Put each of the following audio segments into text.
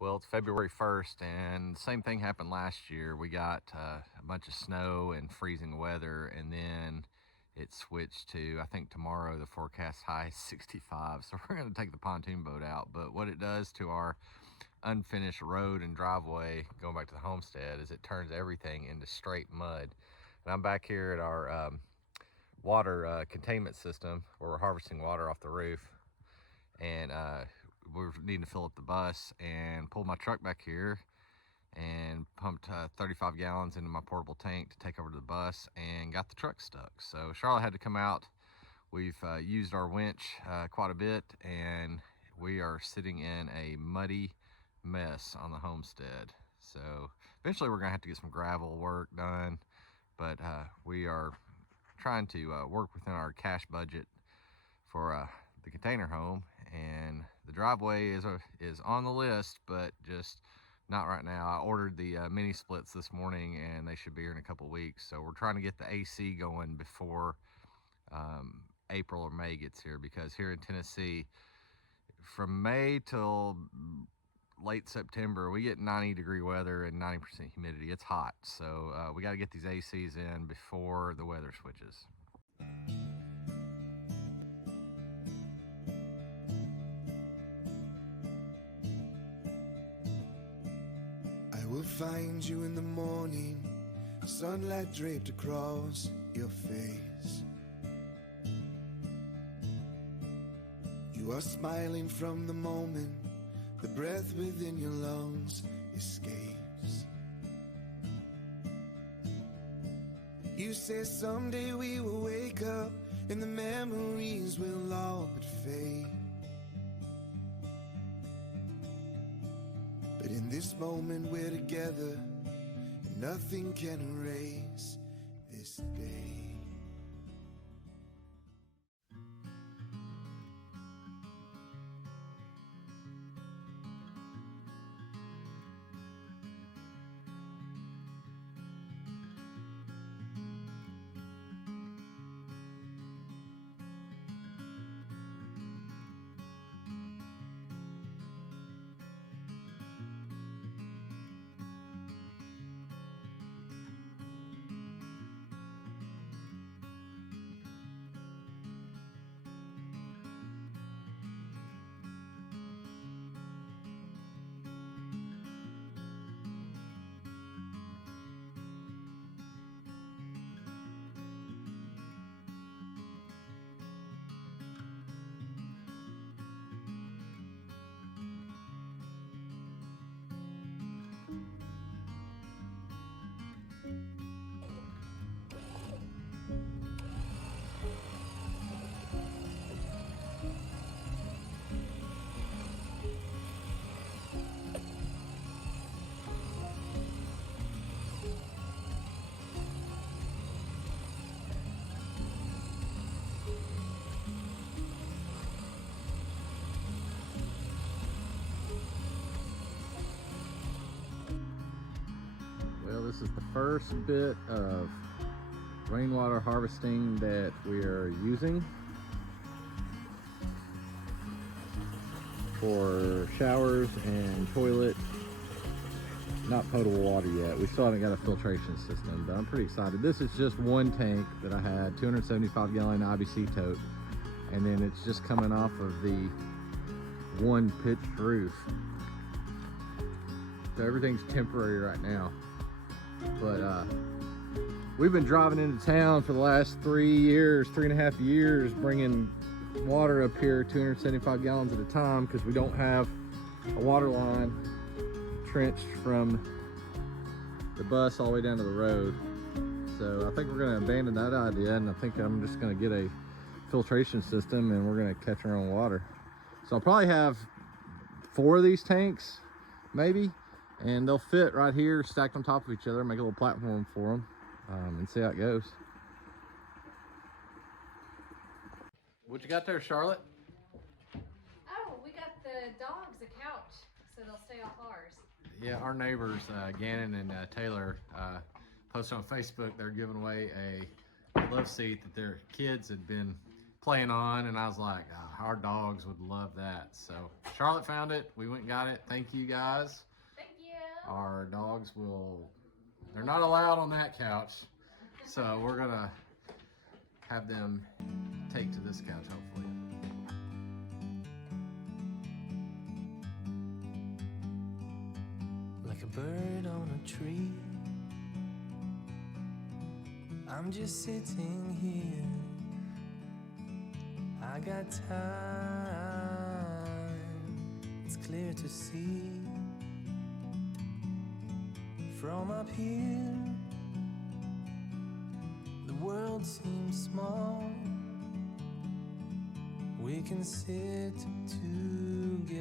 Well, it's February 1st, and same thing happened last year. We got a bunch of snow and freezing weather, and then it switched to, I think tomorrow the forecast high is 65. So we're going to take the pontoon boat out. But what it does to our unfinished road and driveway going back to the homestead is it turns everything into straight mud. And I'm back here at our water containment system where we're harvesting water off the roof, and we're needing to fill up the bus, and pulled my truck back here and pumped 35 gallons into my portable tank to take over to the bus, and got the truck stuck. So Charlotte had to come out. We've used our winch quite a bit, and we are sitting in a muddy mess on the homestead. So eventually we're gonna have to get some gravel work done, but we are trying to work within our cash budget for the container home, and the driveway is on the list, but just not right now. I ordered the mini splits this morning, and they should be here in a couple weeks. So we're trying to get the AC going before April or May gets here, because here in Tennessee, from May till late September, we get 90-degree weather and 90% humidity. It's hot, so we got to get these ACs in before the weather switches. I will find you in the morning, sunlight draped across your face. You are smiling from the moment the breath within your lungs escapes. You say someday we will wake up and the memories will all but fade. But in this moment we're together, and nothing can erase this day. Well, this is the first bit of rainwater harvesting that we are using for showers and toilet. Not potable water yet. We still haven't got a filtration system, but I'm pretty excited. This is just one tank that I had, 275 gallon IBC tote, and then it's just coming off of the one pitched roof. So everything's temporary right now. But we've been driving into town for the last 3.5 years, bringing water up here, 275 gallons at a time, because we don't have a water line trenched from the bus all the way down to the road. So I think we're going to abandon that idea, and I think I'm just going to get a filtration system, and we're going to catch our own water. So I'll probably have 4 of these tanks, maybe, and they'll fit right here, stacked on top of each other, make a little platform for them, and see how it goes. What you got there, Charlotte? Oh, we got the dogs a couch, so they'll stay off ours. Yeah, our neighbors, Gannon and Taylor, posted on Facebook they're giving away a love seat that their kids had been playing on, and I was like, oh, our dogs would love that. So Charlotte found it. We went and got it. Thank you guys. Thank you. Our dogs they're not allowed on that couch. So we're gonna have them take to this couch, hopefully. Like a bird on a tree, I'm just sitting here. I got time, it's clear to see. From up here, the world seems small. We can sit together.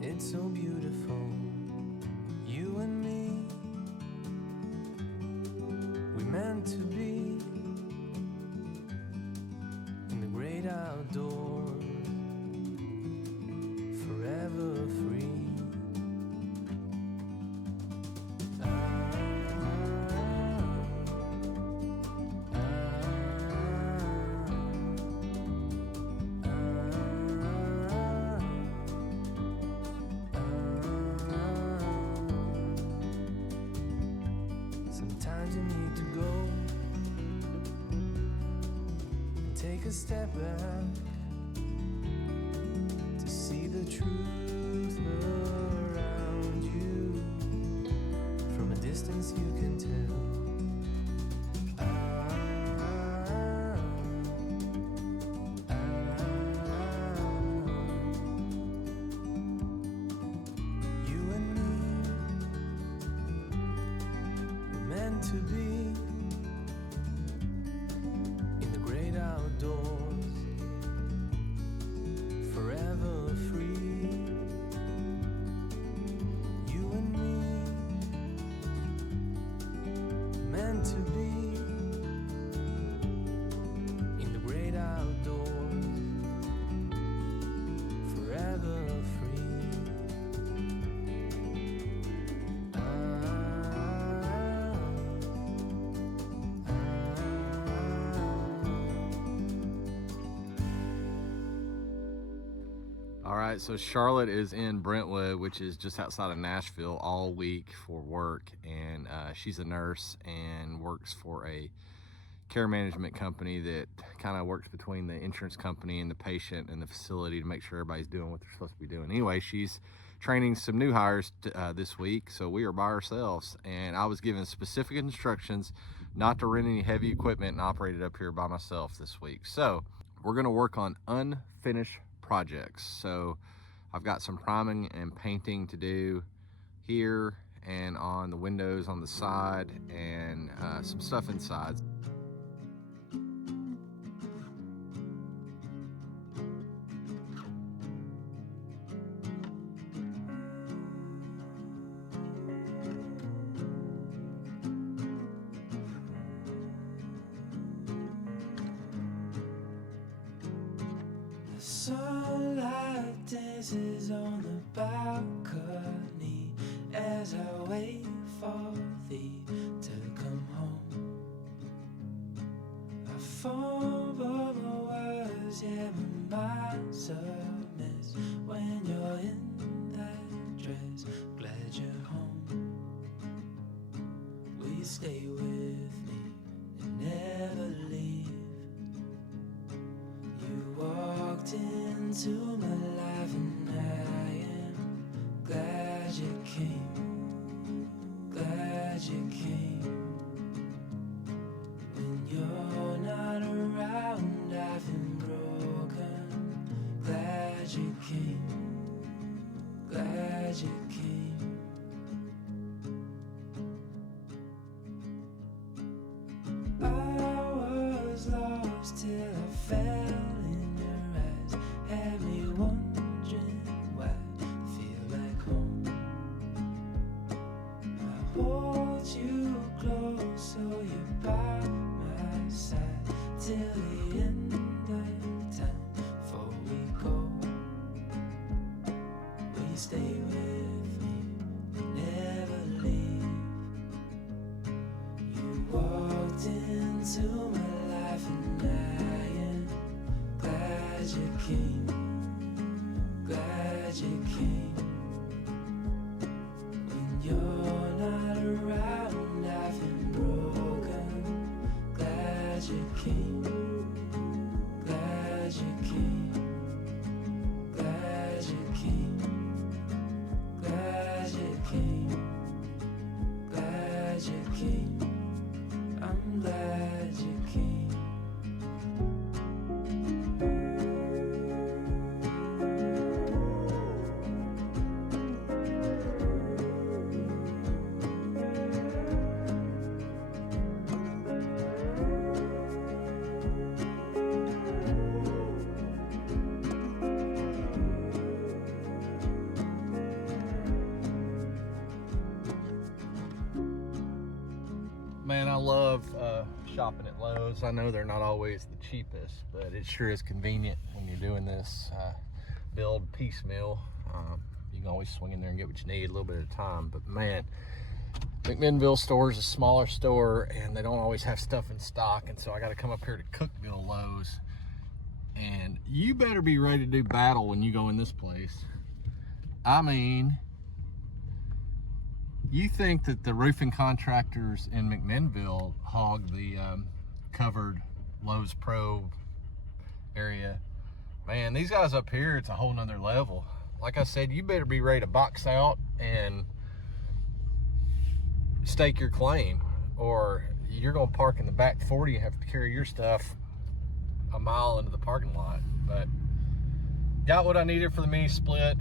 It's so beautiful, you and me. We meant to be in the great outdoors, forever free. Sometimes you need to go and take a step back to see the truth around you. From a distance you can tell. You and me, we're meant to be in the great outdoors, forever free. You and me, meant to be in the great outdoors, forever free. All right, so Charlotte is in Brentwood, which is just outside of Nashville, all week for work, and she's a nurse and works for a care management company that kind of works between the insurance company and the patient and the facility to make sure everybody's doing what they're supposed to be doing. Anyway, she's training some new hires this week, so we are by ourselves, and I was given specific instructions not to rent any heavy equipment and operate it up here by myself this week. So we're going to work on unfinished projects. So I've got some priming and painting to do here and on the windows on the side, and some stuff inside. The sunlight dances on the balcony as I wait for thee to come home. I fumble my words, yeah, my mind's a mess when you're in that dress. Glad you're home. Will you stay with me and never leave? You walked into my life and I am glad you came, glad you came. When you're not around, I've been broken. Glad you came, glad you came. I was lost till I fell in your eyes, had me wondering why I feel like home. I hold you close so you're by my side till the end of time before we go. Will you stay with me and never leave? You walked into my life and came, glad you came. When you're not around, I've been broken. Glad you came, glad you came, glad you came, glad you came, glad you came. I'm glad you came. Man, I love shopping at Lowe's. I know they're not always the cheapest, but it sure is convenient when you're doing this build piecemeal. You can always swing in there and get what you need a little bit at a time. But man, McMinnville store is a smaller store and they don't always have stuff in stock. And so I got to come up here to Cookville Lowe's. And you better be ready to do battle when you go in this place. I mean, you think that the roofing contractors in McMinnville hog the covered Lowe's Pro area. Man, these guys up here, it's a whole nother level. Like I said, you better be ready to box out and stake your claim, or you're gonna park in the back 40 and have to carry your stuff a mile into the parking lot. But got what I needed for the mini split.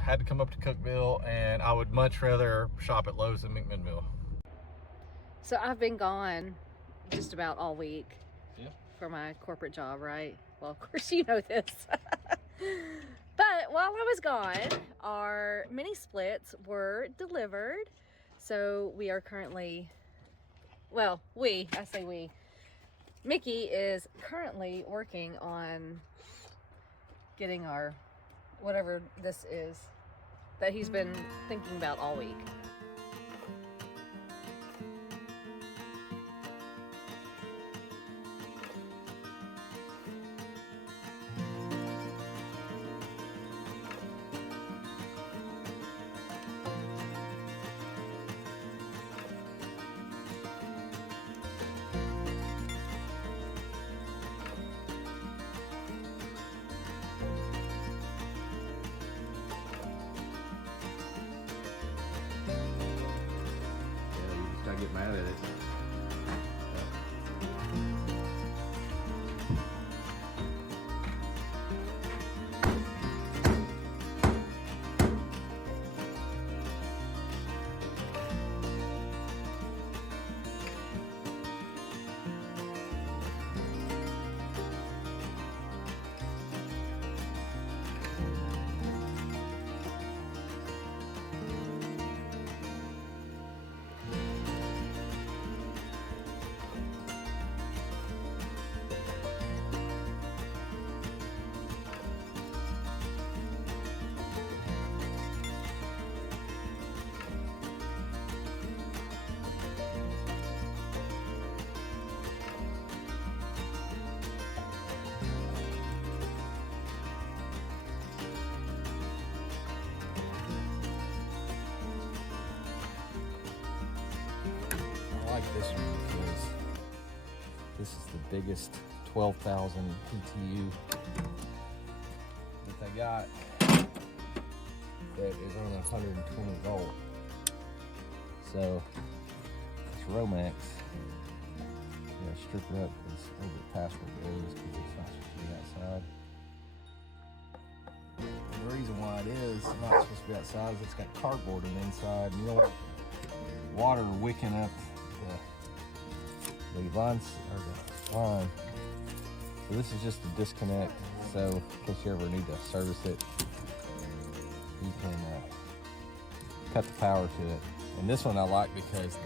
Had to come up to Cookville, and I would much rather shop at Lowe's than McMinnville. So I've been gone just about all week Yep. for my corporate job, right? Well, of course you know this. But while I was gone, our mini splits were delivered. So we are currently, well, I say we. Mickey is currently working on getting our, whatever this is, that he's been thinking about all week. I get mad at it. I like this one because this is the biggest 12,000 PTU that they got that is on 120 volt. So it's Romax. Yeah, strip it up because a little bit past where it goes because it's not supposed to be outside. And the reason why it is not supposed to be outside is it's got cardboard on the inside. You don't want water wicking up the lines or the line. So this is just a disconnect. So in case you ever need to service it, you can cut the power to it. And this one I like because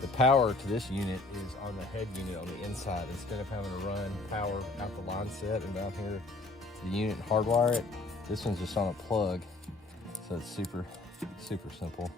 the power to this unit is on the head unit on the inside. Instead of having to run power out the line set and down here to the unit and hardwire it, this one's just on a plug. So it's super, super simple.